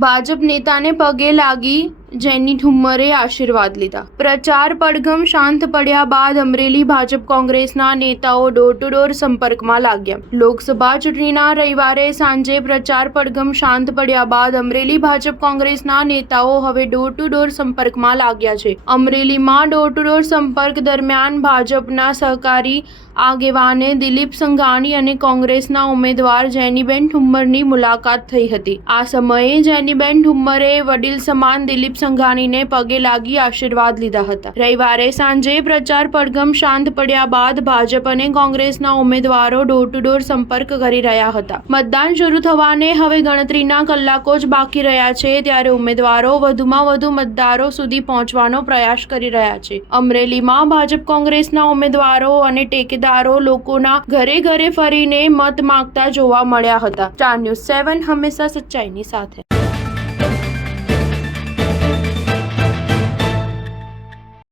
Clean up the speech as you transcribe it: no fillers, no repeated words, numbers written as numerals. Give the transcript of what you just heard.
ભાજપ નેતાને પગે લાગી જેની ઠુમ્મરે આશીર્વાદ લીધા. પ્રચાર પડઘમ શાંત પડ્યા બાદ અમરેલી ભાજપ કોંગ્રેસના નેતાઓ ડોર ટુ ડોર સંપર્કમાં લાગ્યા. લોકસભા ચૂંટણીના રવિવારે સાંજે પ્રચાર પડઘમ શાંત પડ્યા બાદ અમરેલી ભાજપ કોંગ્રેસના નેતાઓ હવે ડોર ટુ ડોર સંપર્કમાં લાગ્યા છે. અમરેલીમાં ડોર ટુ ડોર સંપર્ક દરમિયાન ભાજપના સહકારી આગેવાને દિલીપ સંઘાણી અને કોંગ્રેસના ઉમેદવાર જેનીબેન ઠુમ્મરની મુલાકાત થઈ હતી. આ સમયે જેનીબેન ઠુમ્મરે વડીલ સમાન દિલીપ સંઘાણીને પગે લાગી આશીર્વાદ લીધા હતા. રવિવારે સાંજે પ્રચાર પડઘમ શાંત પડ્યા બાદ ભાજપ અને કોંગ્રેસના ઉમેદવારો ડોર ટુ ડોર સંપર્ક કરી રહ્યા હતા. મતદાન શરૂ થવાને હવે ગણતરીના કલાકો જ બાકી રહ્યા છે, ત્યારે ઉમેદવારો વધુમાં વધુ મતદારો સુધી પહોંચવાનો પ્રયાસ કરી રહ્યા છે. અમરેલીમાં ભાજપ કોંગ્રેસના ઉમેદવારો અને ટેકેદારો લોકોના ઘરે ઘરે ફરીને મત માંગતા જોવા મળ્યા હતા. સ્ટાર ન્યૂઝ 7 હંમેશા સચ્ચાઈની સાથે.